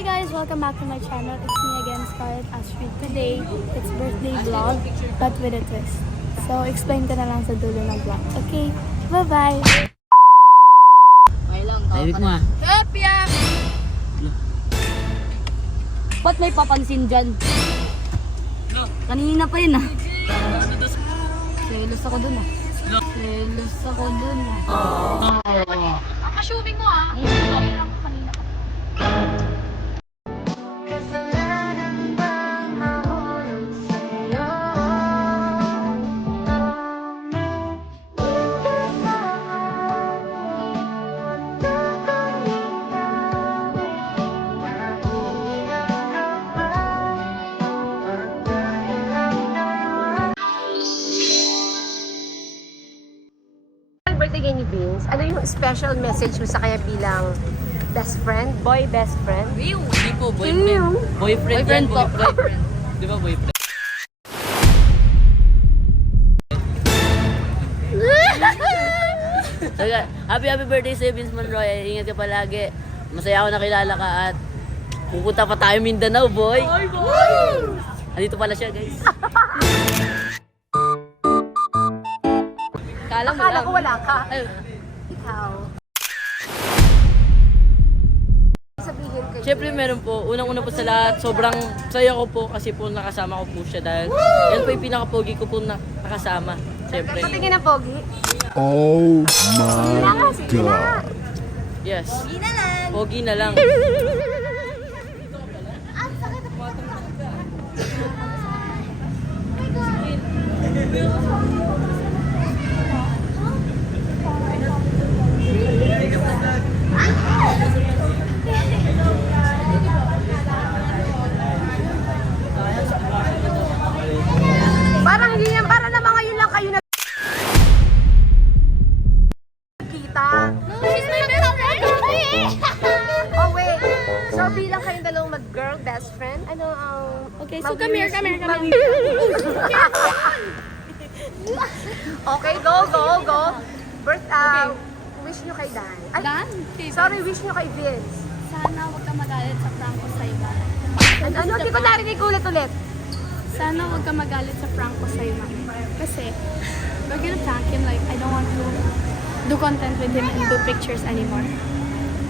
Hi guys! Welcome back to my channel. It's me again, Scarlett Astrid. Today, it's birthday vlog, but with a twist. So, explain ko na lang sa dulo ng vlog. Okay? Bye-bye! Okay lang. Tahimik mo ah. Happy Ba't may papansin dyan? Kanina pa yun ah. Selos ako dun ah. Selos ako dun ah. Ang assuming mo ah! Kanina pa. Birthday ni Vince, ano yung special message mo sa kanya bilang best friend? Boy best friend? Hindi po, boyfriend. Boyfriend po. Boyfriend. Di ba boyfriend? So, happy birthday sa Vince Monroy. Ingat ka palagi. Masaya ako nakilala ka at pupunta pa tayo Mindanao, boy. Andito pala siya, guys. Akala ko wala ka. Ay, Ikaw. Sabihin kayo. Siyempre meron po. Unang-una po sa lahat, sobrang saya ko po kasi po nakasama ko po siya dahil yan po yung pinaka-pogi ko po nakasama. Siyempre. Patingin ng pogi. Oh my Sige na. god. Yes. Pogi na lang. Parang hindi yan. Para naman ngayon lang kayo nagkita. She's my best friend! Oh wait. So bilang kayong dalawang mag-girl best friend, ano ang... Okay, so come here. Okay, go. Wish nyo kay Dan. Ay, Dan? sorry, wish nyo kay Vince. Sana huwag ka magalit sa prank ko sa'yo. Ano? Hindi ko narinig ulit. Sana huwag ka magalit sa prank ko sa'yo, mami. Kasi, we're gonna prank him like, I don't want to do content with him and do pictures anymore.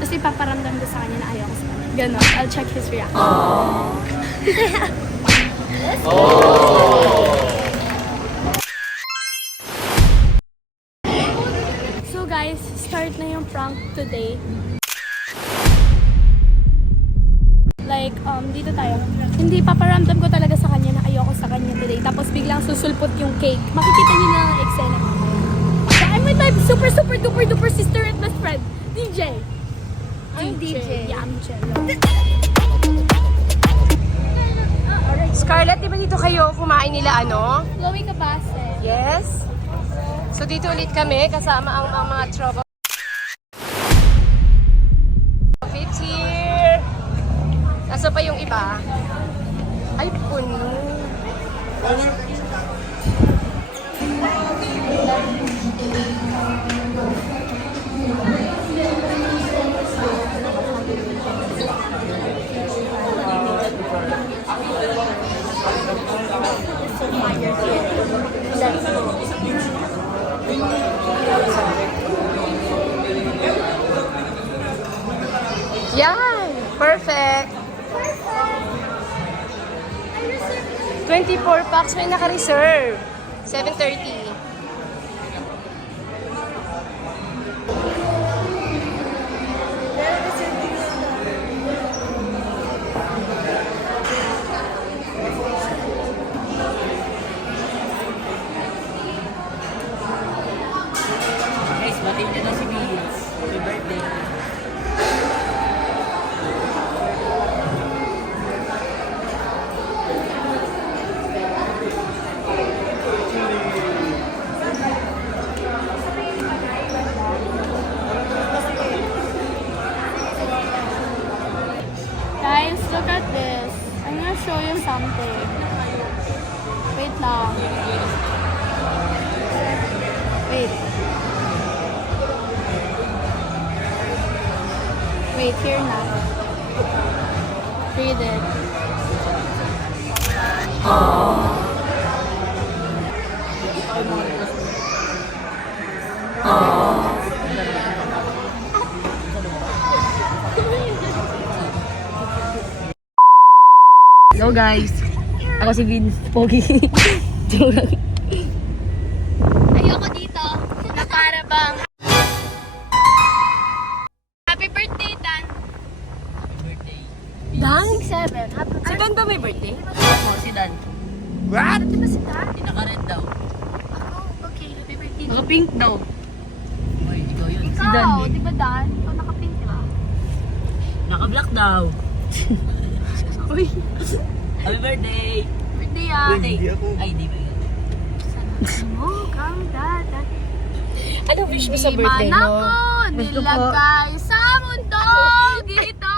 Tapos ipaparamdam ko sa kanya na ayaw ko sa kanya. Ganon. I'll check his reaction. So guys, start na yung prank today. Like, dito tayo. Hindi, paparamdam ko talaga sa kanya na ayoko sa kanya today. Tapos biglang susulpot yung cake. Makikita niyo na ang eksena mamaya. So, I'm with my super duper sister and best friend, DJ. I'm DJ. Yeah, I'm Jello. Scarlett, di ba dito kayo kumain nila ano? Chloe Cabase. Yes. So dito ulit kami kasama ang mga tropa. It's here. Nasa pa yung iba? Ay, puno. Yan! Perfect! 24 packs may naka-reserve. 7:30. Guys, batiin nyo na si Vince. Happy birthday. Guys, look at this. I'm gonna show you something. Wait lang. Wait. Wait, here na. Read it. Hello guys. Ako si Vince. Pogi. Joke lang. Ayoko dito na para bang Happy birthday, Dan! Dan? 6'7". Happy Si Dan ba may birthday? Oo, Si Dan. What? Di ba si Dan? Hindi naka-red daw. Oh, okay. Happy birthday. Naka-pink daw. Uy, ikaw yun. Si Dan. Ikaw, di ba Dan? Ikaw naka-pink, di ba? Naka-black daw. Uy. Happy birthday. Birthday ah. Birthday. Ay, di ba yun? Mo, kang dadat. Ano wish mo sa Di birthday man mo? ako Gusto ko. nilagay sa mundo dito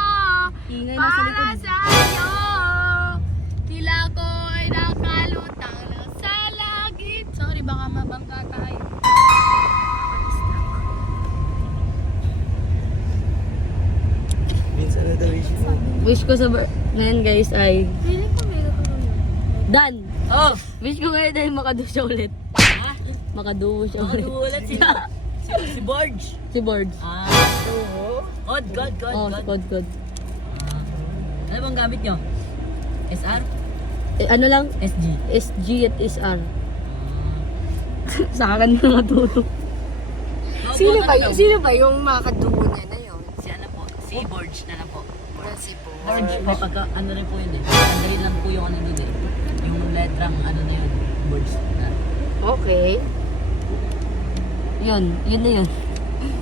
Ingay na sa para likod. sa'yo. Tila ko'y nakalutang lang sa langit. Sorry, baka mabangga tayo. Wish ko sa ngayon guys ay Feeling ko may katulong. Dan. Oh, wish ko ngayon ay makaduo siya ulit. Ha? Makaduo siya ulit. Makaduo ulit si Borge. Si Borge. Ah. God. Oh, si Cod. Ano bang gamit nyo? SR? Eh, ano lang? SG? SG at SR. Sa akin na matulog. Sino ba yung makaduo niya na yun? Si ano po? Si Borge na lang po. Si Po. Borge, may pagka, ano rin po yun eh. Andali lang po yung ano doon eh. Yung letrang ano na yun. Borge. Okay. Yun na yun.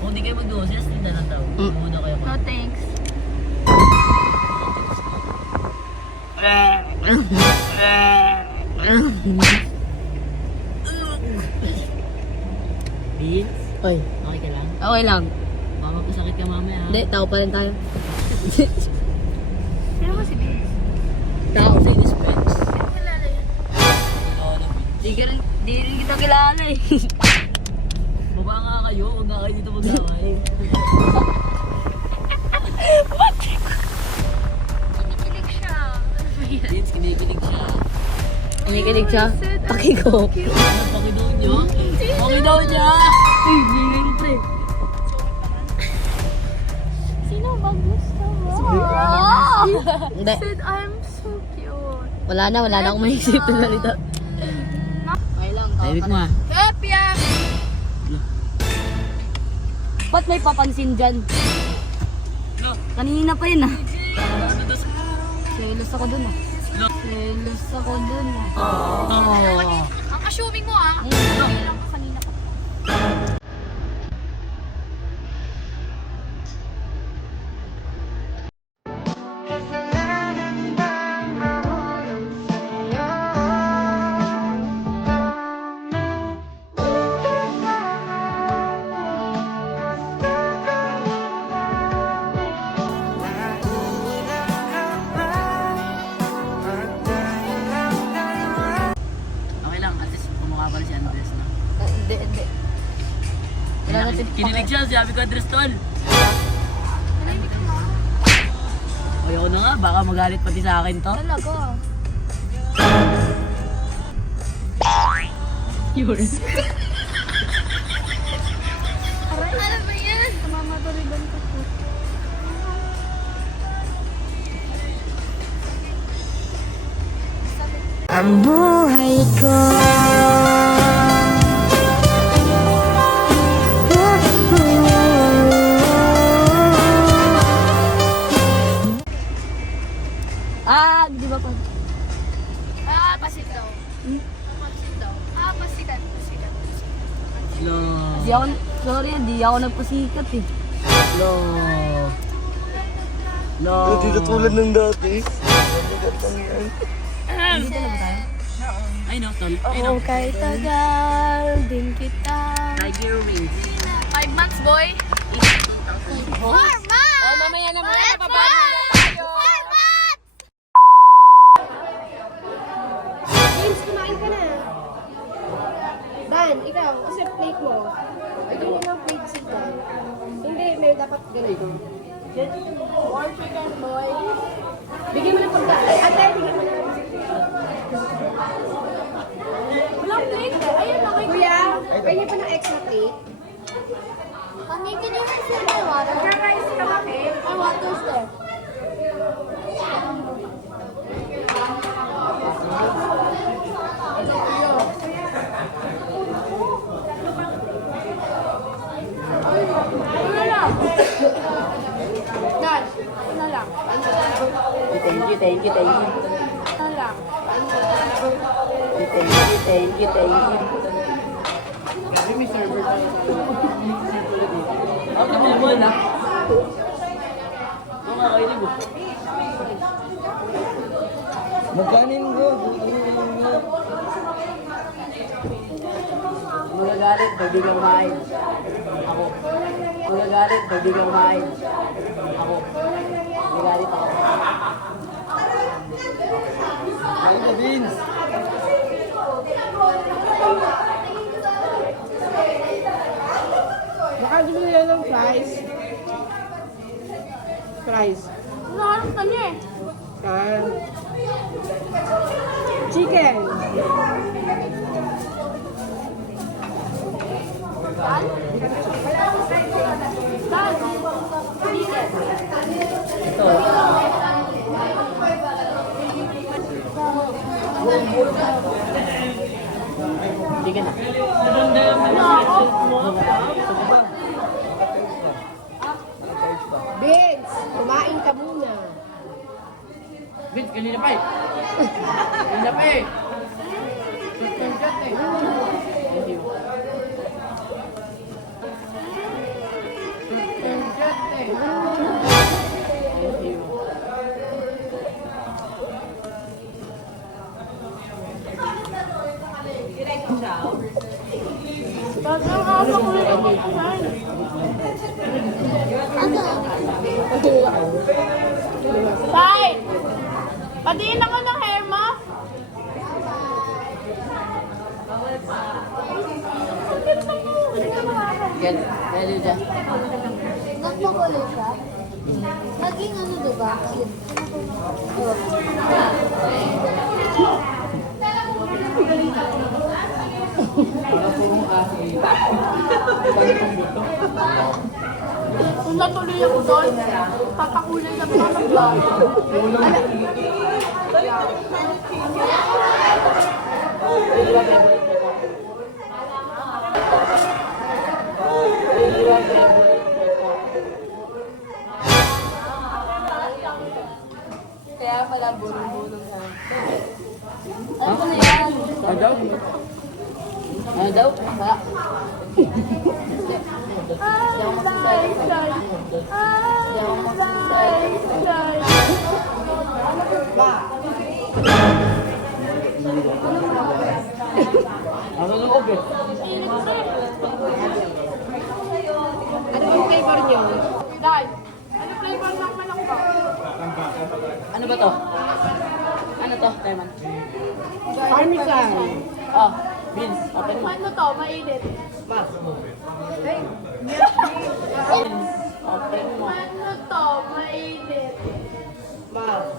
Kung di kayo mag-duo, sila na lang daw. Muna kayo No thanks. Vince, Oy, okay ka lang? okay lang. Baka magkasakit ka mamaya ha? Hindi, tao pa rin tayo. Sino ba si Vince? Tao. Ladies friends. Hindi ko kilala yan. Kilala, Vince. Di rin kita kilala eh. Baba nga kayo, huwag nga kayo dito mag-away. Kinikilig siya. Ano ba yan? Vince, kinikilig siya. Kinikilig siya. Pakiko. Ano, pakidaw niyo? Pakidaw niya! Uy, bingay mo pre. Sino ba gusto mo? Hindi. Said I'm so cute. Wala na akong maisip na salita. Okay lang, tao Tahimik ka mo na. ah. Happy ah! Ba't may papansin dyan? Kanina pa yun ah. Selos ako dun ah. Selos ako dun ah. Oh. Ang assuming mo ah. Hindi lang ka kanina pa. Okay lang, at least kumukha pa rin si Andres na. Hindi. Wala natin Kinilig siya, sabi ko Andres tol. Ayaw na nga, baka magalit pati sa akin to. Talaga. Yun. Ano ba yan? Mamaturiban ko po. Ang buhay ko. Di ba pa? Pasit daw. Pasit daw. Pasikat. Lo. Di ako, sorry, di ako nagpasikat eh. Lo. Lo. Hindi na tulad ng dati. Ay no, tol. Ay no. Oo, kahit tagal din kita. Tiger wings. 5 months, boy. 4 months! Oh, mamaya naman. Let's Papabago go! na tayo. 4 months! James, kumain ka na. Dan, ikaw, kasi plate mo. Bigyan mo ng plate si Dan. Hindi, may dapat ganito. More chicken, boy. Bigyan mo Pwede pa ng extra plate? Honey, can you refill my water? Rice ka ba, babe? My water's there. Ano lang? Dad, ano lang? Thank you, thank you, thank you. Ano lang? Thank you, thank you, thank you. Ako naman mo na. Mga kailig mo. Magkanin ko. Magagalit pag di ka kumain. Ako. Magagalit pag di ka kumain. Ako. Magagalit ako. Kain ka, Vince. Baka gusto nila ng fries. Fries. Naharap ka niya eh. Ah. Chicken. Dad, chicken. Ito. Hindi ka na. Vince, kumain ka muna. Vince, kanina pa eh. Kanina pa eh. Thank you. Thank you. Dad, ang asa ko rin. Tay! Patiin ako ng hair mo. Yan, dahil dyan. Nagpakuloy siya? Naging ano, diba? Kung natuloy ako doon, papakulay na mga ng vlog. Kaya pala bulong-bulong ka. Ano ba na yan? Ano daw? Ano daw? Ha? Ano loob eh? Ano bang flavor niyo? Dad, ano flavor ng manok ko? Ano ba to? Ano to, Terman? Parmesan. Oh, Vince, open mo. Ano to? Mainit. Mas. Vince, open mo. Ano to? Mainit. Mas.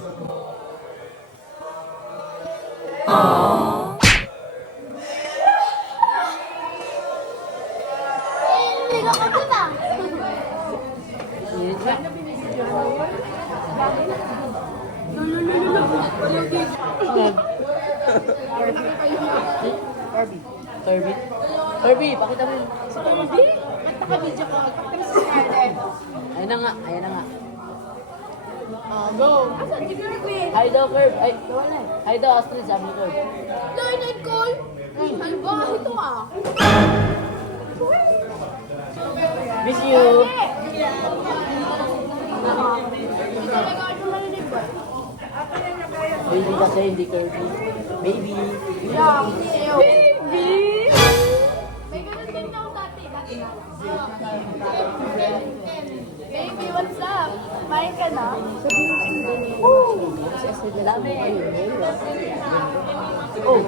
Hindi ka pa dun ah. Init na. Kirby. Kirby, pakita mo yun. Ba't naka-video ko? Tapos si Scarlett. Ayun na nga, ayun na nga. Go. Asan si Kirby? Hi daw, Kirby. Ay, hi daw, Astrid, sabi ni Kirby. Learn and call? Ano ba? Ito ah. Miss you. Baby kasi, hindi Kirby. Baby. Yeah. Baby! May ganun din ako dati. Baby, what's up? Kumain ka na? Dami. Oh.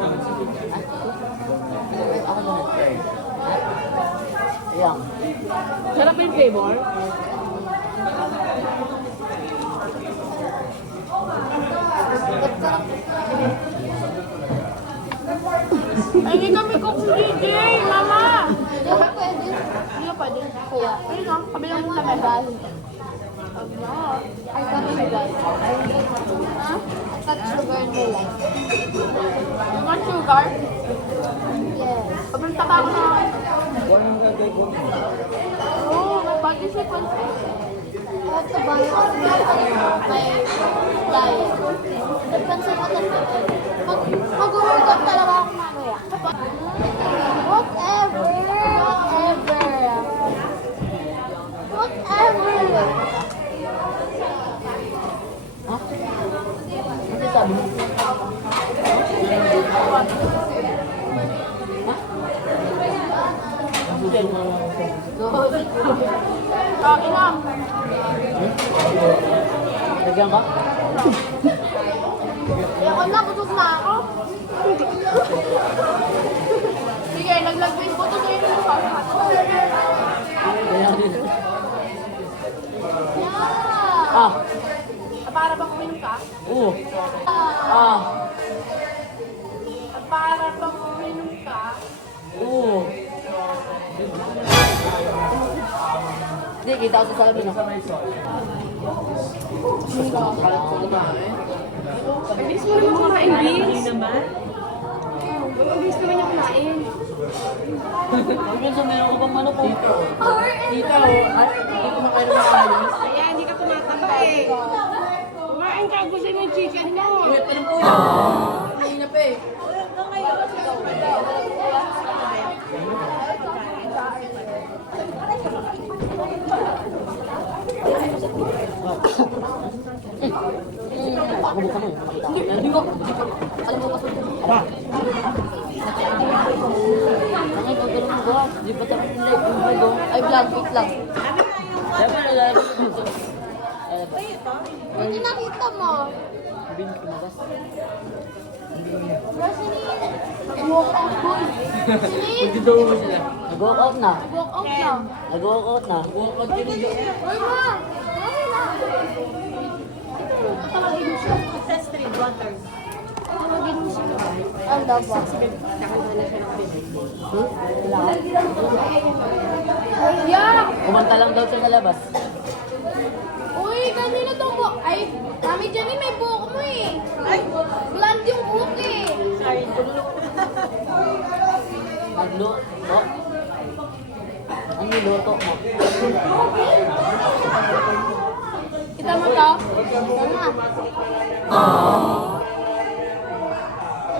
Ako naman. Ayan. Sarap yung flavor. Ay, hindi kami kung DJ, mama! kuya. Ayun o, kabilang mong laman. I got sugar. Ha? I got sugar in my life. You want sugar? Yes. Sobrang taba ko na. Kuhanin ka kay Kong. Oo, may body shape on. I have to buy my diet. Napansin ko kasi mag-workout talaga ako mamaya. Whatever. Ano sabi mo? Kain na. Lagyan ka? Ayoko na, busog na ako. Sige, naglag-face ko to sa'yo ng mukha. Kaya din. Yeah! Ah! Para bang uminom ka? Oo. Ah! Para bang uminom ka? Oo. Hindi, kita ko sa salamin ah. Bilis mo naman kumain, Vince. Bilis naman niya kumain. Minsan sa mayroon ko pang manok ko. Tita o, at hindi ko makain ng ayos. Kaya hindi ka tumataba eh. Kumain ka, gusto mo yung chicken mo. Uwit pa ng kuya. Mahina pa eh. Ako buka mo. Hindi ko. Alam mo kasi. Ang gagawin mo ba? Di ba tapos yung live yung bago? Ay, vlog, wait lang. Siyempre, lalagay ko dito. Hindi nakita mo. Bin, kumabas. Walk out, boy. Nag-go mo sila. Nag-walk out na. Walk out lang. Nag-walk out na. Walk out din yung Ay, ma. Okay lang. Tawagin mo siya. Tawagin mo siya. Ang daba. Yeah! Kumanta lang daw siya sa labas. Uy, kanina tong buhok. Ay, Mami Jenny, may buhok mo eh. Ay, blonde yung buhok eh. Nagluto. Ang niluto mo. Kita mo to? Tama.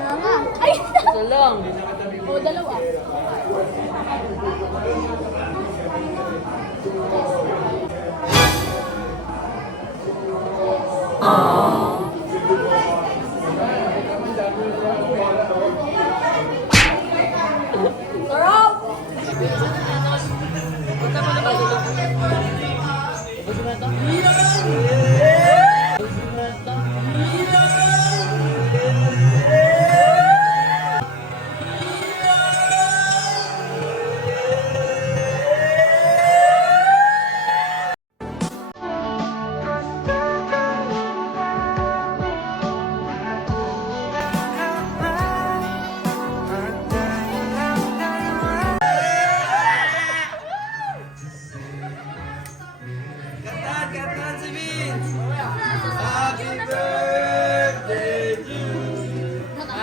Tama. Ay! Isa lang. O, dalawa.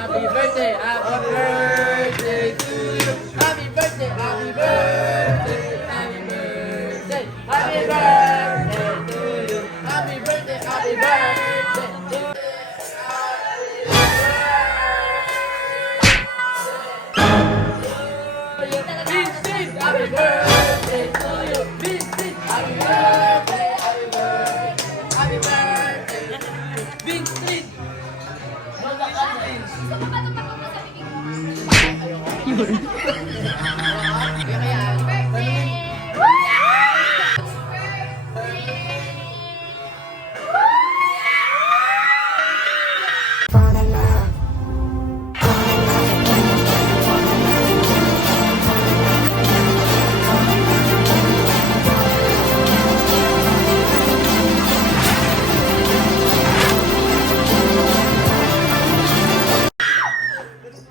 Happy birthday, happy birthday to you. Happy birthday, happy birthday, happy birthday, happy birthday to you. Happy birthday, happy birthday to you. Happy birthday to you. Happy birthday, happy birthday, happy birthday. Big Street.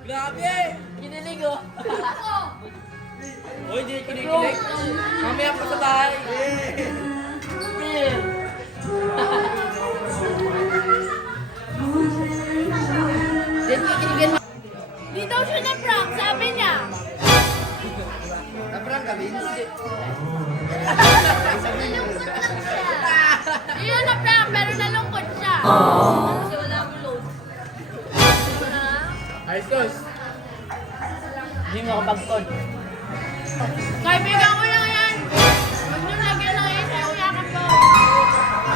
Grabe! Kinilig oh! Kasi wala akong load. Ayos Kos. Hindi mo kapag-tol. Kaibigan ko lang yan! Huwag nyo lagyan ng isa yung yakap ko.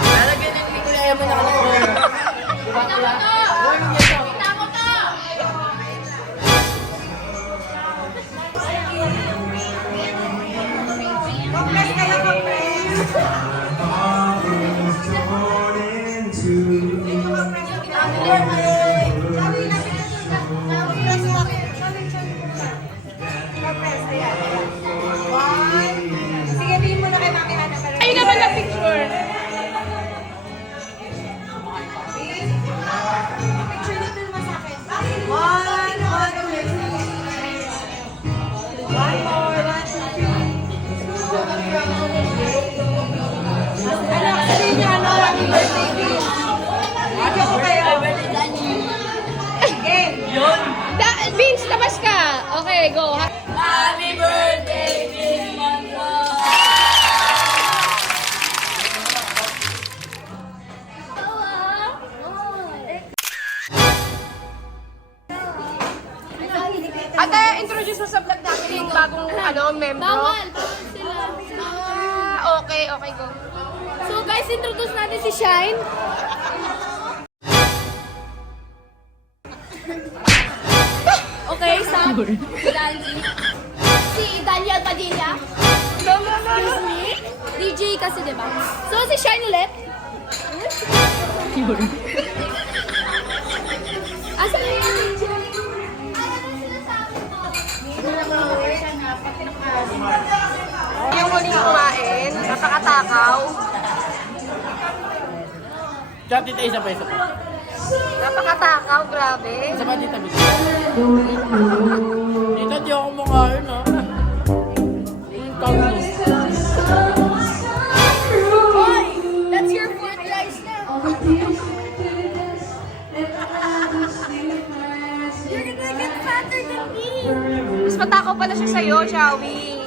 Lalagyan ng likulaya mo na ka ng Kita mo to! Kita mo to! Sige, tingin mo na kay Mami Ana para. Ay naman na picture! Picture dito naman sa akin. One, more, 1, 2, 3. Anak, sabihin niyo ano, happy birthday, Vince. Video ko kayo. Game. Vince, labas ka! Okay, go! Happy birthday, Miss Monroe! Ate, introduce mo sa vlog natin yung bagong membro. Bawal! Sila. Okay, go. So guys, introduce natin si Shine. Okay, stop. Si Daniel Padilla. Excuse me. DJ kasi, diba? So, si Shine ulit. Asa na yan? Yung huling kumain, napakatakaw. Chat dito, isa pa. Napakatakaw, grabe. Isa pa dito, Dito, di ako makain, ha? Hoy! That's your fourth rice now. You're gonna get fatter than me. Mas matakaw pala siya sa'yo, Shawi.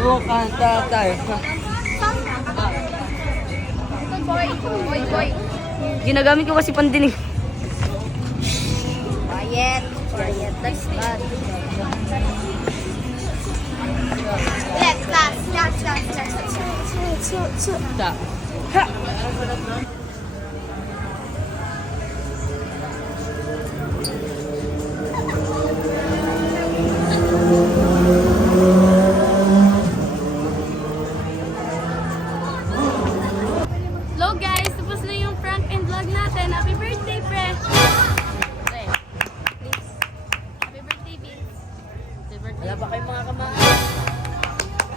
Oo, kanta tayo. Boy. Ginagamit ko kasi pandinig. Quiet. That's bad. Last. Ta.